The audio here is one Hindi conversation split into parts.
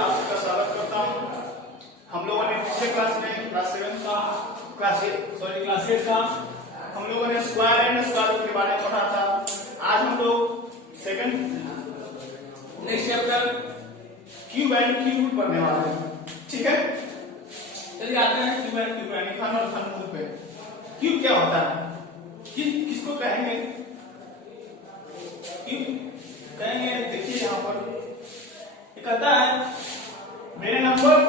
आप सबका स्वागत करता हूँ। हम लोगों ने पिछले क्लास में क्लास 8 का हम लोगों ने स्क्वायर एंड स्क्वायर रूट के बारे में पढ़ा था। आज हम लोग second next chapter cube and cube root पढ़ने वाले हैं। ठीक है, चलिए आते हैं क्यूब एंड क्यूब यानी घन और घन रूट पे। क्यूब क्या होता है, किसको कहेंगे क्यूब कहेंगे? देखिए यहाँ पर कहता है मेरे number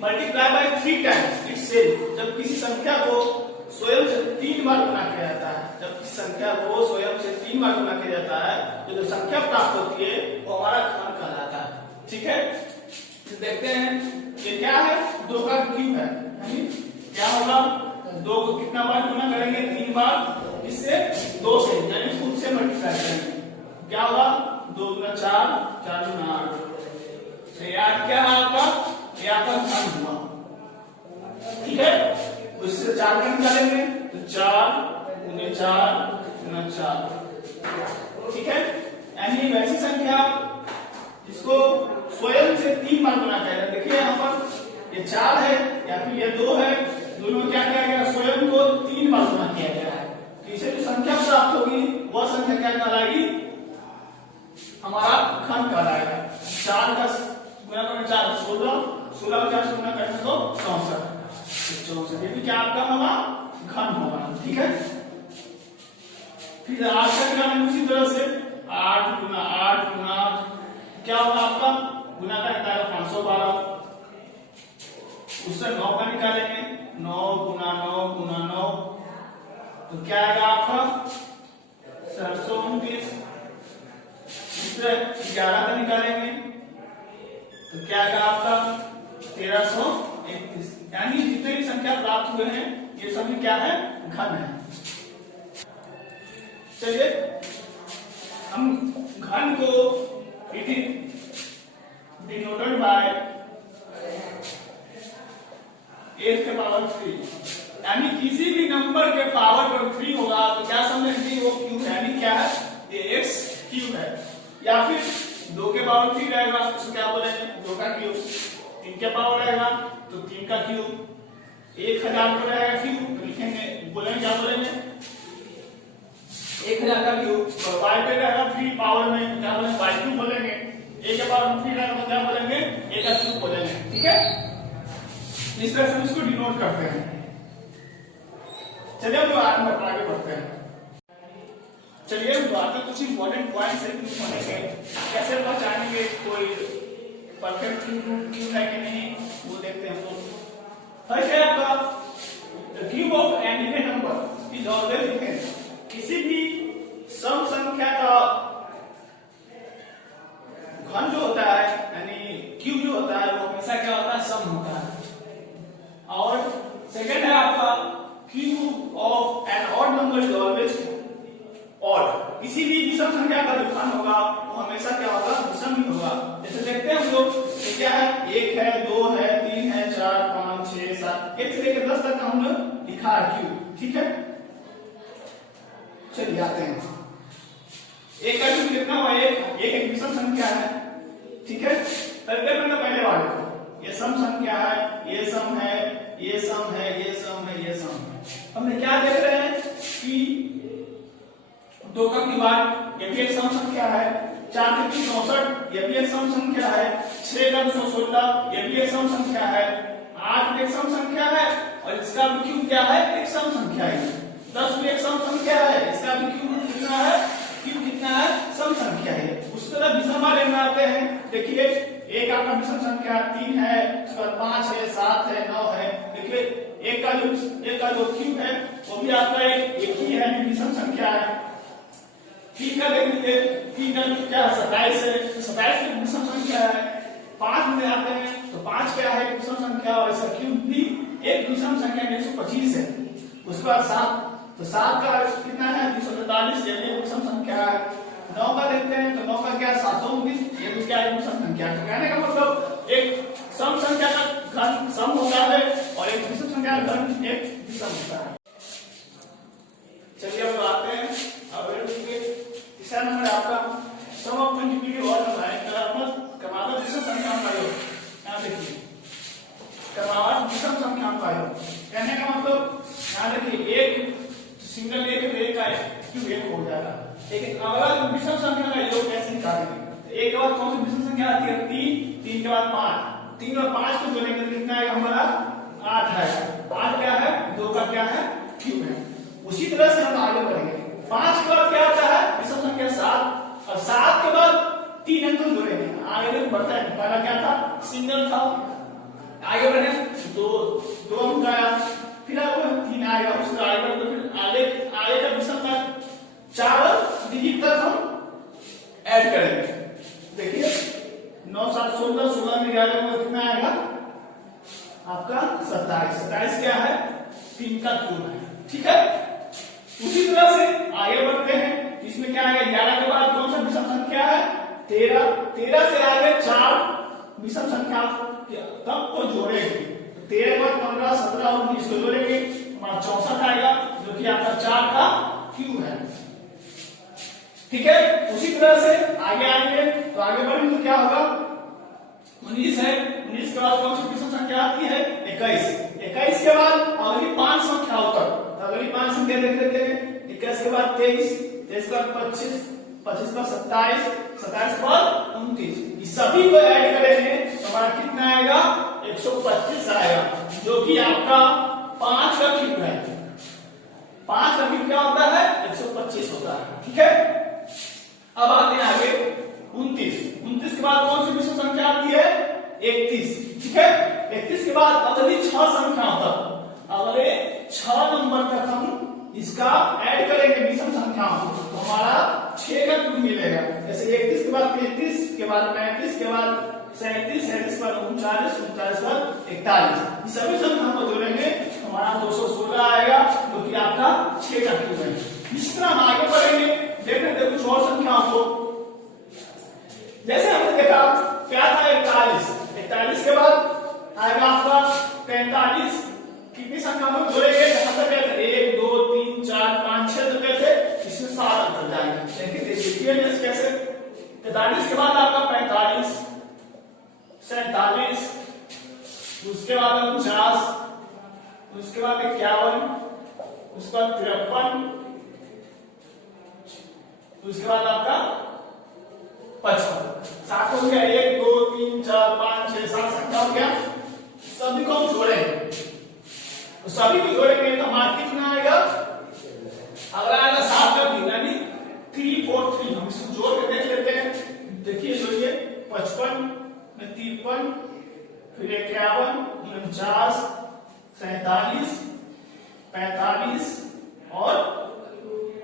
multiply by 3 times itself. जब किसी संख्या को स्वयं से 3 बार गुणा किया जाता है, जब किसी संख्या को स्वयं से 3 बार गुणा किया जाता है तो जो संख्या प्राप्त होती है वो हमारा घन कहलाता है। ठीक है, तो देखते हैं ये क्या है, 2 का क्यूब है। क्या होगा, 2 को कितना बार गुणा करेंगे? 3 बार। इससे 2 से यानी खुद से मल्टीप्लाई करेंगे। क्या होगा? 2 गुना 4, 4 गुना 8। तो याद क्या है आपका? ये आपका घन हुआ। ठीक है, उससे 4 का निकालेंगे तो 4 गुना 4 गुना 4। ठीक है, यानी वैसी संख्या जिसको स्वयं से 3 बार गुना किया जाए। देखिए यहाँ पर ये 4 है या फिर ये 2 है, दोनों क्या किया गया? स्वयं को 3 बार गुना किया गया है। तो इसे जो संख्या प्राप्त होगी वह संख्या क्या कहलाएगी? हमारा घन कहलाएगा। 4 का गुना करने 4 16, 16 का 4 से गुना करने तो 64। 64 ये भी क्या आपका होगा? घन होगा। ठीक है, फिर 8 का निकालेंगे उसी तरह से। 8 गुना 8 गुना 8 क्या होगा आपका? गुना करता है 512। उससे 9 का निकालेंगे, 9 गुना 9 गुना 9 तो क्या आएगा आपका? 729। दूसरे 11 का निकालेंगे तो क्या आएगा आपका? 1331। यानी जितने भी संख्या प्राप्त हुए हैं ये सभी क्या है? घन है। चलिए हम घन को डिनोटेड बाय a के पावर 3, यानी किसी भी नंबर के पावर पर 3 होगा तो क्या समझेंगे? वो क्यूब है। यानी क्या है? ये x क्यूब है। या फिर 2 के पावर 3 रहेगा तो क्या बोलेंगे? 2 का क्यूब। 3 के पावर रहेगा तो 3 का क्यूब। 1000 का रहेगा क्यूब तो लिखेंगे, बोलेंगे क्या बोलेंगे? 1000 का क्यूब। और y पे रहेगा 3 पावर में क्या बोलेंगे? y क्यूब बोलेंगे। a के पावर 3 रहेगा तो क्या बोलेंगे? a का क्यूब बोलेंगे। ठीक है, इस तरह से हम इसको डिनोट करते हैं। चलिए हम आगे बढ़ते हैं। चलिए हम आगे कुछ इंपॉर्टेंट पॉइंट्स है क्यूब होने के, कैसे पहचानेंगे कोई परफेक्ट क्यूब है कि नहीं वो देखते हैं हम लोग। फर्स्ट है आपका the cube of an even number is always even. किसी भी सम संख्या का घन जो होता है यानी क्यूब जो होता है वो हमेशा क्या होता है? सम होता है। और सेकंड है आपका cube of an odd number is always odd. किसी भी विषम संख्या का जो घन होगा वो हमेशा क्या होगा? विषम ही होगा। जैसे देखते हैं हम लोग ये क्या है? 1 है, 2 है, 3 है, 4 5 6 7 1 से लेकर 10 तक का हमने लिखा है क्यूब। ठीक है, चलिए आते हैं। 1 का क्यूब कितना हुआ? 1 एक विषम संख्या है। ठीक है, पहले वाले को ये सम संख्या है, ये सम है, ये सम है, ये सम है, ये सम है। हमने क्या देख रहे हैं कि 2 का क्यूब ये भी एक सम संख्या है। 4 के 3 64 ये भी एक सम संख्या है। 6 का 216 ये भी एक सम संख्या है। 8 भी एक सम संख्या है और इसका भी क्यूब क्या है? एक सम संख्या है। 10 भी एक सम संख्या है, इसका भी क्यूब कितना है? क्यूब कितना है? सम संख्या है। उस तरह विषम वाले में आते हैं। देखिए एक आपका विषम संख्या 3 है, उसके बाद 5 है, 7 है, 9 है। देखिए एक का जो क्यूब है वो भी आपका एक ही है, विषम संख्या है। 3 का देख लीजिए, 3 का क्या 27 है, 27 की विषम संख्या है। 5 में आते हैं तो 5 क्या है? विषम संख्या और इसका क्यूब भी एक विषम संख्या 125 है। उसके बाद 7 तो 7 का कितना है? 243 ये भी विषम संख्या है। 9 का देखते हैं तो 9 का क्या? 719 ये भी क्या है? विषम संख्या। तो कहने का मतलब एक सम संख्या का घन सम होता है और एक विषम संख्या का घन एक विषम होता है। चलिए अब आते हैं तीसरा नंबर आपका सम ऑफ 20 और कमाता विषम संख्या बाद कौन सी विषम संख्या आती है? 3, 3 के बाद 5, 3 और 5 को जोड़ेंगे तो कितना आएगा हमारा? 8 है। 8 क्या है? 2 का क्या है? क्यूब है। उसी तरह से हम आगे बढ़ेंगे। 5 के बाद क्या आता है? विषम संख्या 7, और 7 के बाद 3 अंक जोड़ेंगे, आगे बढ़ता है। पहला क्या था? सिंगल था, आगे बढ़े 2 अंक आया, फिर आपको 3 आएगा, उसका आगे बढ़े तो फिर आगे का विषम का 4 डिजिट तक हम ऐड करेंगे। देखिए 9, 7, 16, 16 में 11 में कितना आएगा आपका? 27। 27 क्या है? 3 का क्यूब है। ठीक है, उसी तरह से आगे बढ़ते हैं। इसमें क्या आएगा? 11 के बाद कौन सा विषम संख्या है? 13। 13 से आगे 4 विषम संख्या तब को जोड़ेंगे। 13 के बाद 15, 17 और 19 को जोड़ेंगे, हमारा 64 आएगा, जो कि आपका 4 का क्यूब है। ठीक है, उसी तरह से आगे आएंगे तो आगे बढ़ेंगे तो क्या होगा? 19 है। 19 के बाद कौन सी विषम संख्या आती है? 21। 21 के बाद अगली 5 संख्याओं तक, तो अगली 5 संख्या देख लेते हैं। 21 के बाद 23, 23 के बाद 25, 25 का 27, 27 के बाद 29, इस सभी को ऐड करेंगे तो हमारा कितना आएगा? 125 आएगा, जो कि आपका 5 का क्यूब है। 5 का क्यूब क्या होता है? 125 होता है। ठीक है, अब आते हैं आगे 29। 29 के बाद कौन सी विषम संख्या आती है? 31। ठीक है, 31 के बाद अगली 6 संख्याओं तक, अगले 6 नंबर तक हम इसका ऐड करेंगे विषम संख्याओं को, तो हमारा 6 का क्यूब मिलेगा। जैसे 31 के बाद 33 के बाद 35 के बाद 37, 37 के बाद 39, 39 के बाद 41, ये सभी संख्याओं को जोड़ेंगे हमारा 216 आएगा, जो कि आपका 6 का क्यूब है। इस तरह हम आगे बढ़ेंगे, देख लेते हैं कुछ और संख्याओं को। जैसे हमने देखा क्या था? 41। 41 के बाद आएगा आपका 45। कितनी संख्या को जोड़ेंगे? जहां तक 1, 2, 3, 4, 5, 6 तक थे, इसमें 7 अंक जाएंगे। देखिए कैसे। 43 के बाद आपका 45, 47, उसके बाद 49, उसके बाद 51, उसके बाद 53, उसके बाद आपका 55। 7 हो गया। 1, 2, 3, 4, 5, 6, 7 संख्या हो गया। सभी को हम जोड़ेंगे, तो सभी को जोड़ेंगे तो हमारा कितना आएगा? अगला आएगा 7 का क्यूब, यानी 343। हम इसको जोड़ के देख लेते हैं। देखिए जोड़िए, 55 में 53, फिर 51, 49, 47, 45 और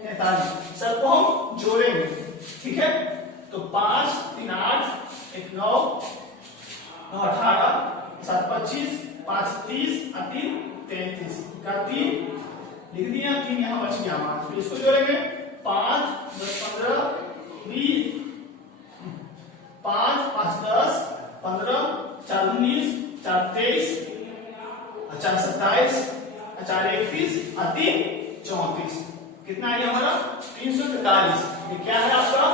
43, सबको हम जोड़ेंगे। ठीक है, तो 5, 3, 8, 1, 9, 9, 18, 7, 25, 5, 30, 3, 33 का 3 लिख दिया। 3 यहाँ बच गया हमारा, फिर इसको जोड़ेंगे। 5, 10, 15, 20, 5, 5, 10, 15, 4, 19, 4, 23, 4, 27, 4, 31, 3, 34। कितना आ गया हमारा? 343। ये क्या है आपका?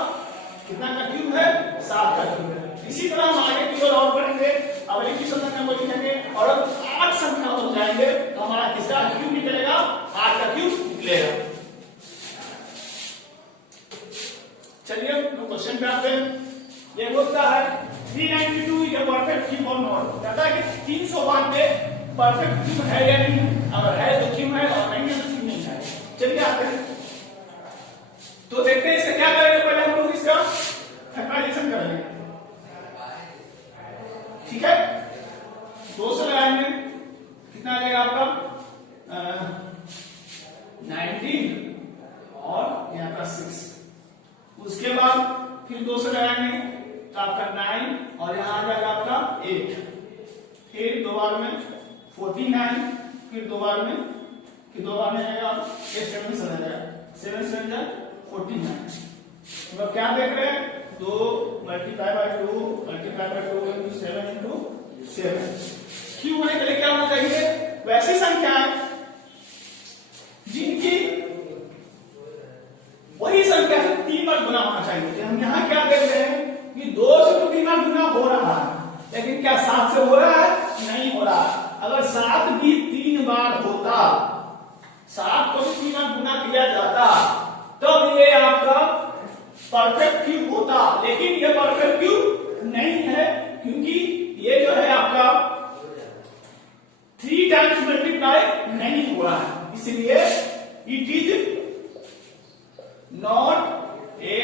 कितना का क्यूब है? 7 का क्यूब है। इसी तरह हम आगे की ओर और बढ़ेंगे, अगली की संख्या को लिखेंगे और 8 संख्या तक जाएंगे तो हमारा किसका क्यूब निकलेगा? 8 का क्यूब निकलेगा। चलिए तो क्वेश्चन पे आते हैं। ये बोलता है 392 इज अ परफेक्ट क्यूब और नॉट। कहता है कि 392 परफेक्ट क्यूब है या नहीं? अगर है तो क्यूब है, और नहीं है तो क्यूब नहीं है। चलिए आते हैं तो देखते हैं इसका क्या करेंगे। पहले हम लोग इसका फैक्टराइजेशन करेंगे। ठीक है, 2 से लगाएंगे, कितना आ जाएगा आपका? 19 और यहाँ का 6। उसके बाद फिर 2 से लगाएंगे तो आपका 9 और यहाँ आ जाएगा आपका 8। फिर 2 बार में 49, फिर 2 बार में आएगा 7 से जाएगा 7 से जाएगा 49। तो क्या देख रहे हैं? 2 मल्टीप्लाई बाय 2 into 7 into 7। क्यों होने के लिए क्या होना चाहिए? वैसी संख्याएं जिनकी वही संख्या से 3 बार गुना होना चाहिए। हम यहाँ क्या देख रहे हैं कि 2 से तो 3 बार गुना हो रहा है, लेकिन क्या 7 से हो रहा है? नहीं हो रहा। अगर 7 भी 3 बार होता, 7 को भी 3 बार गुना किया जाता, तब ये आपका परफेक्ट क्यूब होता, लेकिन ये परफेक्ट क्यूब नहीं है, क्योंकि ये जो है आपका 3 टाइम्स मल्टीप्लाई नहीं हुआ है, इसलिए it is not a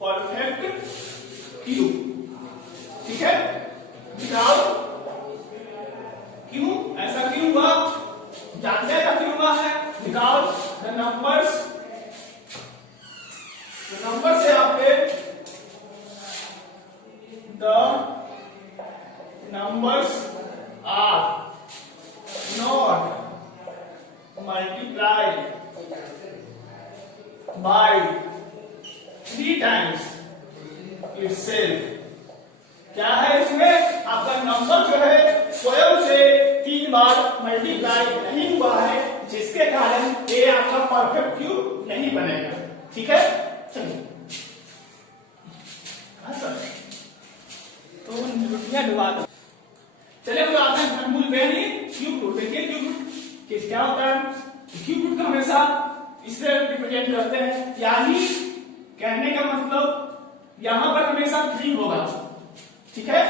perfect cube. ठीक है, बताओ क्यों ऐसा क्यों हुआ, जानते हैं क्यों हुआ है? बिकॉज द नंबर्स से आपके the numbers are not multiplied by 3 times itself. क्या है इसमें? आपका नंबर जो है स्वयं से 3 बार मल्टीप्लाई नहीं हुआ है, जिसके कारण ये आपका परफेक्ट क्यूब नहीं बनेगा। ठीक है, चलिए तो रुपया डुबा दो। चलिए तो आते हैं घनमूल बेनी क्यूब रूट। देखिए क्यूब रूट क्या होता है? क्यूब रूट का हमेशा इस तरह रिप्रेजेंट करते हैं, यानी कहने का मतलब यहां पर हमेशा 3 होगा। ठीक है,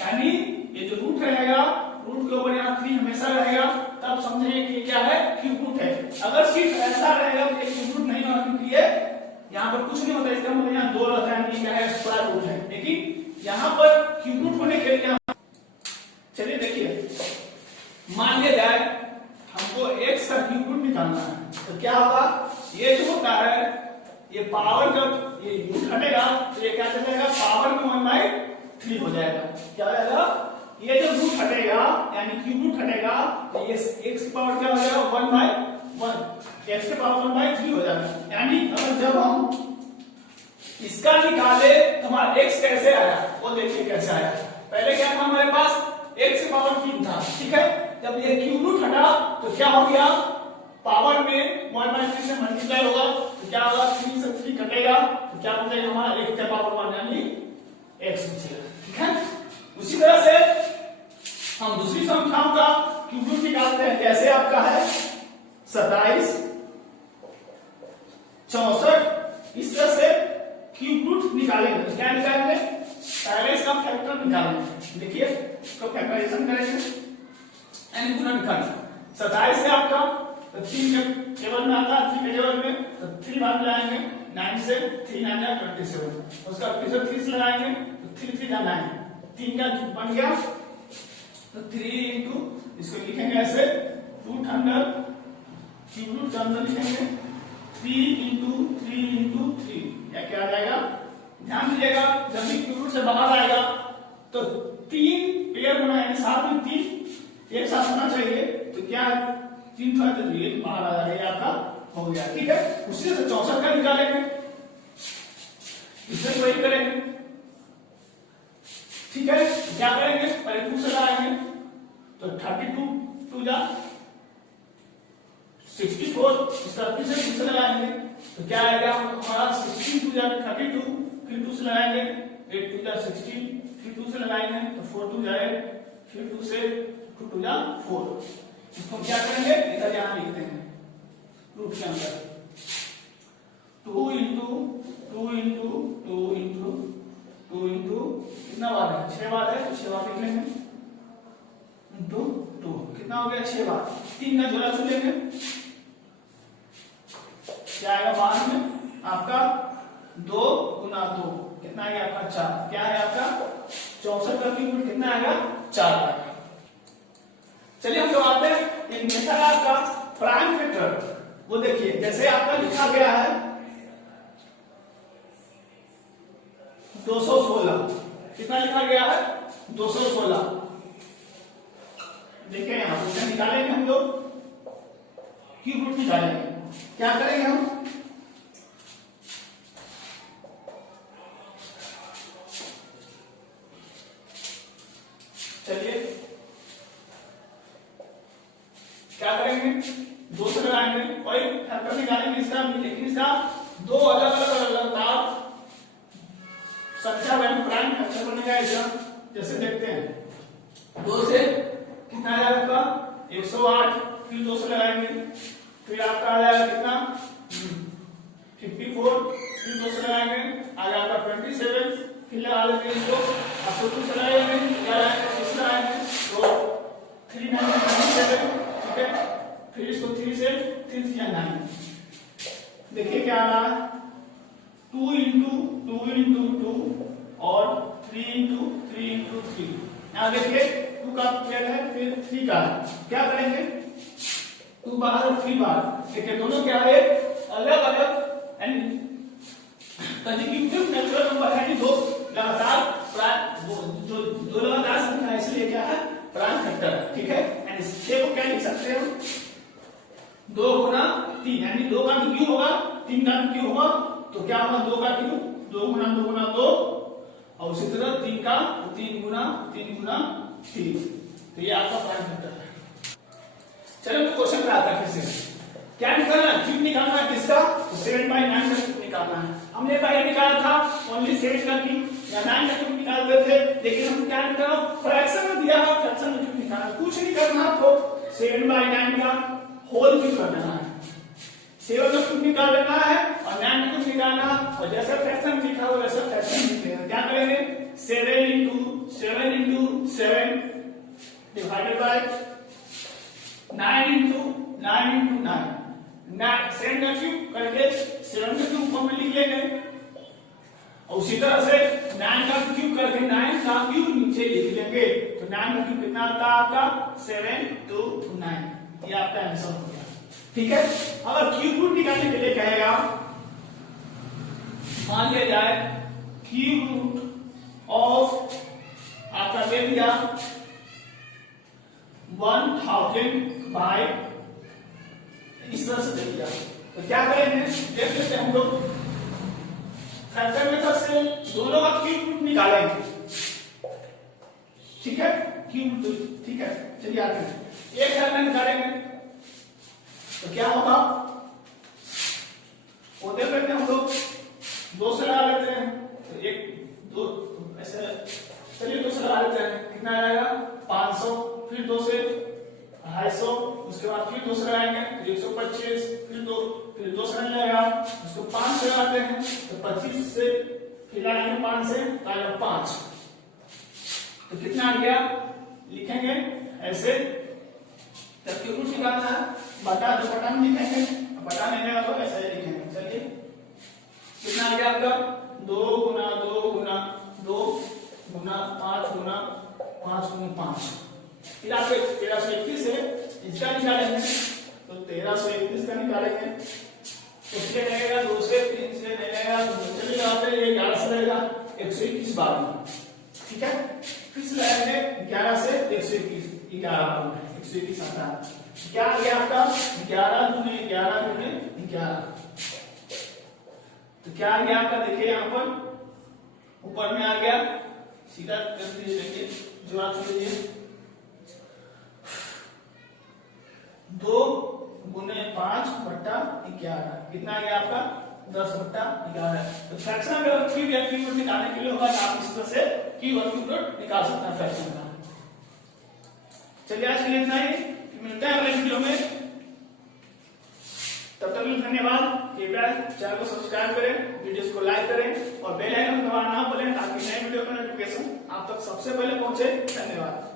यानी ये जो रूट रहेगा, रूट के ऊपर यहाँ 3 हमेशा रहेगा, तब समझिए कि क्या है? क्यूब रूट है। अगर सिर्फ ऐसा रहेगा तो ये क्यूब रूट नहीं होगा, क्योंकि ये यहाँ पर कुछ नहीं होता, इसका मतलब यहाँ 2 रहता है, क्या है? स्क्वायर रूट है। लेकिन यहाँ पर क्यूब रूट होने के लिए चलिए देखिए, मान लिया जाए हमको x का क्यूब रूट निकालना है, तो क्या होगा? ये जो होता है, ये पावर जब ये रूट हटेगा तो ये क्या चलेगा? पावर में 1/3 हो जाएगा। क्या हो जाएगा? ये जो रूट हटेगा यानी क्यूब रूट हटेगा तो ये x की पावर क्या हो जाएगा? 1/1, x की पावर 1/3 हो जाएगा। यानी अगर जब हम इसका निकाले तो हमारा x कैसे आया वो देखिए कैसे आया। पहले क्या था हमारे पास? x की पावर 3 था। ठीक है, जब ये क्यूब रूट हटा तो क्या हो गया? पावर में 1/3 से मल्टीप्लाई होगा तो क्या होगा? 3 से 3 कटेगा तो क्या बचेगा? हमारा x की पावर 1 यानी x बचेगा। ठीक है, उसी तरह से हम दूसरी संख्याओं का क्यूब रूट निकालते हैं। कैसे? आपका है 27, 64, इस तरह से क्यूब रूट निकालेंगे। तो क्या निकालेंगे? पहले इसका फैक्टर निकालेंगे। देखिए इसको फैक्टराइजेशन करेंगे यानी गुणा निकालेंगे। 27 है आपका, तो 3 के टेबल में आता है, 3 के टेबल में तो 3 भाग लगाएंगे, 9 से 3 9 जा 27, उसका फिर से 3 से लगाएंगे तो 3 3 जा 9, 3 का बन गया तो 3 इंटू इसको लिखेंगे ऐसे रूट अंडर क्यूब रूट के अंदर लिखेंगे 3 इंटू 3 या क्या आ जाएगा? ध्यान दीजिएगा, जब भी क्यूब रूट से बाहर आएगा तो 3 पेयर बनाएंगे, साथ में 3 एक साथ होना चाहिए, तो क्या 3 था तो ये बाहर आ जाएगा, आपका हो गया। ठीक है, उसी से 64 का निकालेंगे, इससे वही करेंगे। ठीक है, क्या करेंगे? पहले 2 से लगाएंगे तो 32 2 जा 64, इसका फिर से 2 से लगाएंगे तो क्या आएगा? हमारा 16 2 जा 32, फिर 2 से लगाएंगे 8 2 जा 16, फिर 2 से लगाएंगे तो 4 2 जा 8, फिर 2 से 2 जा 4। इसको क्या करेंगे? इधर यहां लिखते हैं रूट के अंदर 2 इंटू 2 इंटू 2 इंटू 2 इंटू कितना बार है? 6 बार है, तो 6 बार लिख लेंगे इंटू 2, कितना हो गया? 6 बार। 3 का जोड़ा चुनेंगे, क्या आएगा? 12 में आपका 2 गुना 2 कितना आएगा? आपका 4। क्या है आपका? 64 का क्यूब रूट कितना आएगा? 4 आएगा। चलिए हम लोग आते हैं एक मेथड आपका प्राइम फैक्टर। वो देखिए जैसे आपका लिखा गया है 216, कितना लिखा गया है? 216। देखिए यहां पर निकालेंगे हम लोग क्यूब रूट निकालेंगे। क्या करेंगे हम? चलिए क्या करेंगे? 2 से लगाएंगे और एक फैक्टर निकालेंगे इसका, लेकिन इसका 2 अलग-अलग संख्या वैल्यू प्राइम फैक्टर बनेगा इसका। जैसे देखते हैं 2 से कितना आ जाएगा? 108, फिर 2 से लगाएंगे, फिर आपका आ जाएगा कितना? 54, फिर 2 से लगाएंगे, आगे आपका 27, फिर लगा लेंगे इसको, आपको 2 से लगाएंगे, क्या लगाएंगे, 6 लगाएंगे, तो 397, ठीक है। फिर इसको 3 से 3 या 9, देखिए क्या आ रहा है, 2 into 2 और 3 into 3। यहाँ देखिए 2 का पेड़ है, फिर 3 का है, क्या करेंगे, 2 बार और 3 बार, देखिए दोनों क्या है, अलग अलग कंसेक्यूटिव नेचुरल नंबर है, दो लगातार जो लगातार संख्या है, इसलिए क्या है, प्राइम फैक्टर है, ठीक है। एंड इसके को क्या लिख सकते हैं, 2 गुना 3, यानी 2 का क्यू होगा, 3 का क्यू होगा, तो क्या होगा, 2 का क्यू, 2 गुना 2, और उसी तरह 3 का 3 गुना 3, तो ये आपका प्राइम फैक्टर है। चलो तो क्वेश्चन पे आता है, फिर से क्या निकालना है, क्यूब निकालना है, किसका, 7/9 का क्यूब निकालना है। हमने पहले निकाला था ओनली 7 का क्यूब या 9 का क्यूब निकालते थे, लेकिन हम क्या निकाला, फ्रैक्शन में दिया है, फ्रैक्शन में क्यूब निकालना, कुछ नहीं करना आपको, 7/9 का होल क्यूब करना है, 7 का क्यूब निकाल लेना है और 9 का क्यूब निकालना, और जैसा फ्रैक्शन लिखा हो वैसा फ्रैक्शन लिख लेना। क्या करेंगे, 7 into 7 डिवाइडेड बाय 9 into 9, 7 का क्यूब करके 7 का क्यूब फॉर्म में लिख लेंगे, और उसी तरह से 9 का क्यूब करके 9 का क्यूब नीचे लिख लेंगे, तो 9 का क्यूब कितना आता है आपका, 7 to 9, ये आपका आंसर हो गया, ठीक है। अगर क्यूब रूट निकालने के लिए कहेगा, मान लिया जाए क्यूब रूट ऑफ आपका दे दिया 1000 बाय, इस तरह से दे दिया, तो क्या करेंगे, देख लेते हैं हम लोग, फैक्टर मेथड से दोनों का क्यूब रूट निकालेंगे, ठीक है, क्यूब रूट, ठीक है। चलिए आगे एक फैक्टर निकालेंगे, तो क्या होगा, वो देख लेते हैं हम लोग, 2 से लगा लेते हैं, तो 1 2 ऐसे, चलिए 2 से लगा लेते हैं, कितना आएगा, 500, फिर 2 से 250, उसके बाद फिर 2 से लगाएंगे, 125, फिर 2 से लगेगा, उसको 5 से लगाते हैं, तो 25 से फिर लगाएंगे 5 से, तो आएगा 5, तो कितना आ गया, लिखेंगे ऐसे, जब क्यूब रूट निकालना है, बटा जो बटा में लिखेंगे, बटा नहीं रहेगा तो ऐसे ही लिखेंगे। चलिए कितना आ गया आपका, 2 गुना 2 गुना 2 गुना 5 गुना 5 गुना 5, फिर आप 1321 से इसका निकालेंगे, तो 1321 का निकालेंगे, उसके रहेगा 2 से 3 से नहीं रहेगा, तो चलिए लगाते हैं, ये 11 से रहेगा 121 बार में, ठीक है। फिर से लगाएंगे 11 से 121, 11 बार में 121 आता है, क्या आ गया आपका, 11 गुने 11, तो क्या आ गया आपका, देखिए यहाँ पर ऊपर में आ गया, सीधा कर दीजिए, जो आप लीजिए, 2 गुने 5/11, कितना आ गया आपका, 10/11। तो फ्रैक्शन अगर क्यूब या क्यूब रूट निकालने के लिए होगा, तो आप इस तरह से क्यूब और क्यूब रूट निकाल सकते हैं फ्रैक्शन का। चलिए आज के लिए इतना ही, मिलते हैं अगले वीडियो में, तब तक के लिए धन्यवाद। कृपया चैनल को सब्सक्राइब करें, वीडियोस को लाइक करें और बेल आइकन दबाना ना भूलें, ताकि नए वीडियो का नोटिफिकेशन आप तक सबसे पहले पहुंचे। धन्यवाद।